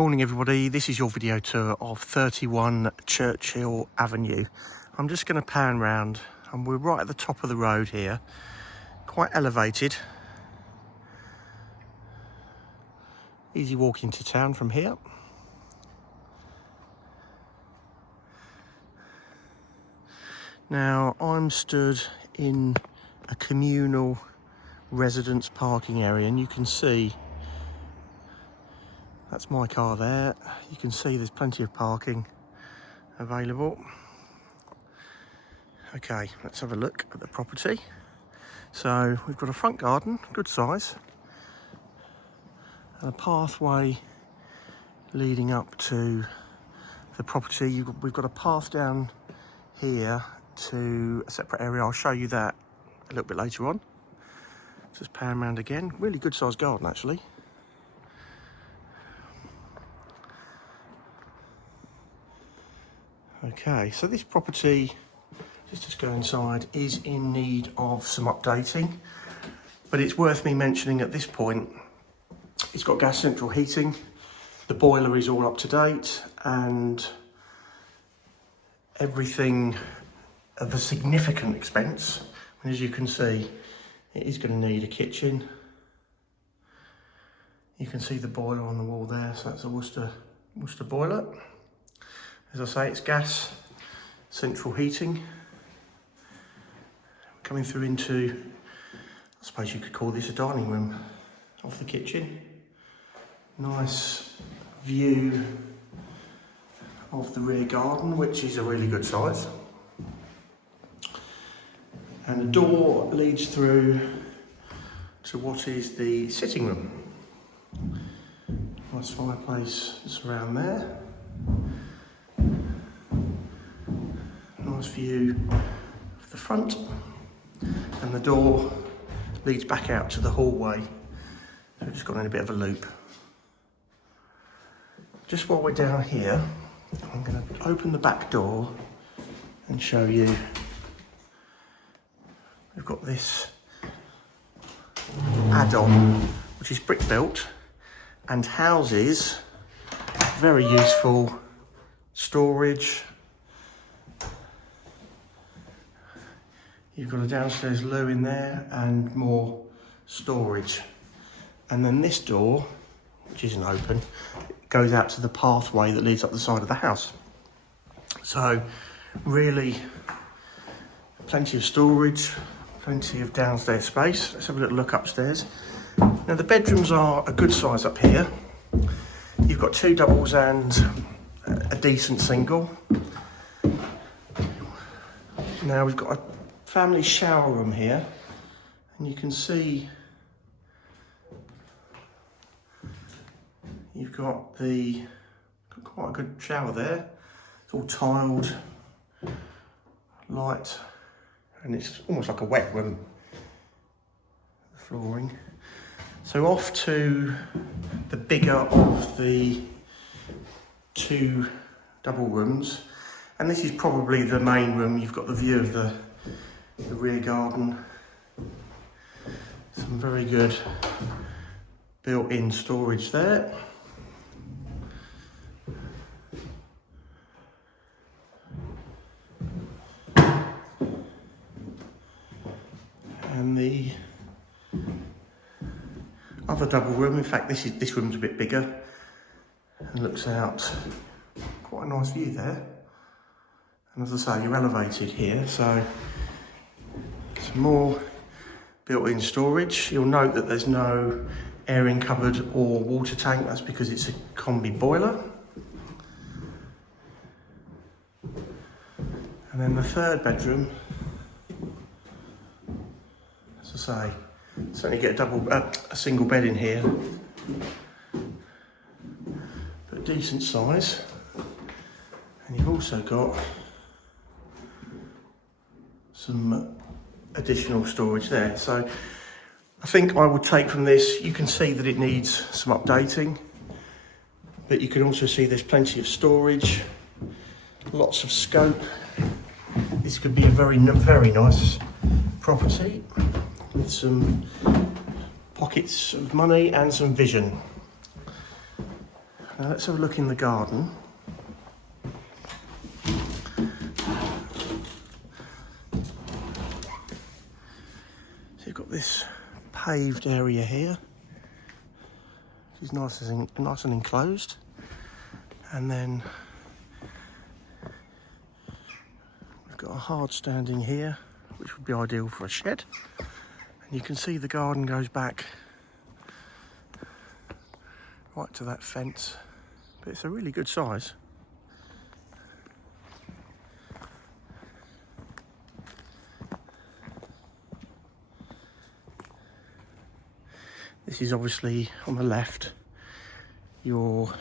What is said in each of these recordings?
Morning everybody, this is your video tour of 31 Churchill Avenue. I'm just going to pan round and we're right at the top of the road here, quite elevated. Easy walk into town from here. Now I'm stood in a communal residence parking area and you can see that's my car there. You can see there's plenty of parking available. Okay, let's have a look at the property. So we've got a front garden, good size, and a pathway leading up to the property. We've got a path down here to a separate area. I'll show you that a little bit later on. Just pan around again. Really good sized garden actually. Okay, so this property, just to go inside, is in need of some updating, but it's worth me mentioning at this point, it's got gas central heating, the boiler is all up to date, and everything of a significant expense. And as you can see, it is going to need a kitchen. You can see the boiler on the wall there, so that's a Worcester boiler. As I say, it's gas, central heating. Coming through into, I suppose you could call this a dining room off the kitchen. Nice view of the rear garden, which is a really good size. And the door leads through to what is the sitting room. Nice fireplace that's around there. Nice view of the front, and the door leads back out to the hallway. So we've just gone in a bit of a loop. Just while we're down here, I'm going to open the back door and show you. We've got this add-on, which is brick built and houses very useful storage. You've got a downstairs loo in there and more storage. And then this door, which isn't open, goes out to the pathway that leads up the side of the house. So really plenty of storage, plenty of downstairs space. Let's have a little look upstairs. Now the bedrooms are a good size up here. You've got two doubles and a decent single. Now we've got a family shower room here, and you can see you've got quite a good shower there. It's all tiled, light, and it's almost like a wet room, the flooring. So off to the bigger of the two double rooms, and this is probably the main room. You've got the view of the rear garden, some very good built-in storage there. And the other double room, in fact this room's a bit bigger and looks out, quite a nice view there. And as I say, you're elevated here, so some more built-in storage. You'll note that there's no airing cupboard or water tank. That's because it's a combi boiler. And then the third bedroom, as I say, certainly get a single bed in here, but decent size. And you've also got some additional storage there. So I think I would take from this, you can see that it needs some updating, but you can also see there's plenty of storage, lots of scope. This could be a very nice property with some pockets of money and some vision. Now let's have a look in the garden. So you've got this paved area here, which is nice and enclosed. And then we've got a hard standing here, which would be ideal for a shed. And you can see the garden goes back right to that fence, but it's a really good size. This is obviously on the left, your,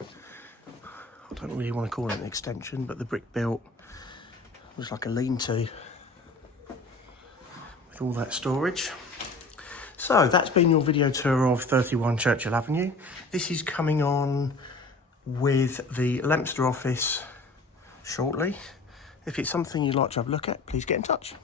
I don't really want to call it an extension, but the brick built was like a lean-to with all that storage. So that's been your video tour of 31 Churchill Avenue. This is coming on with the Leominster office shortly. If it's something you'd like to have a look at, please get in touch.